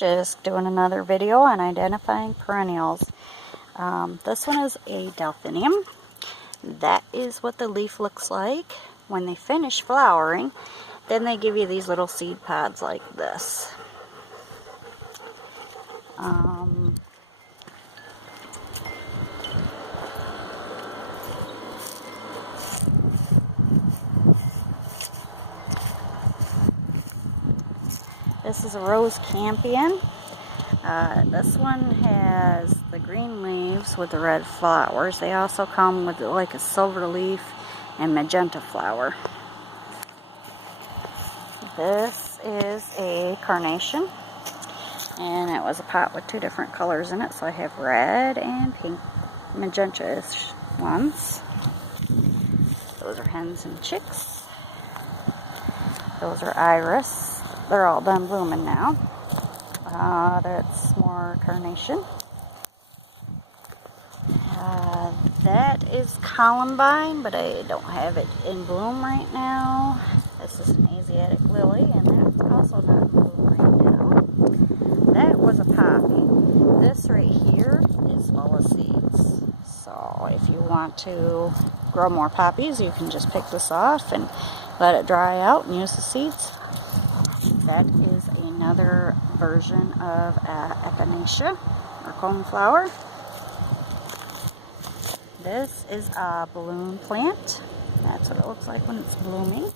Just doing another video on identifying perennials. This one is a Delphinium. That is what the leaf looks like when they finish flowering. Then they give you these little seed pods like this. This is a rose campion. This one has the green leaves with the red flowers. They also come with like a silver leaf and magenta flower. This is a carnation, and it was a pot with two different colors in it, so I have red and pink, magenta-ish ones. Those are hens and chicks. Those are iris. They're all done blooming now. That's more carnation. That is Columbine, but I don't have it in bloom right now. This is an Asiatic lily, and that's also not in bloom right now. That was a poppy. This right here is full of seeds. So if you want to grow more poppies, you can just pick this off and let it dry out and use the seeds. That is another version of echinacea or coneflower. This is a balloon plant. That's what it looks like when it's blooming.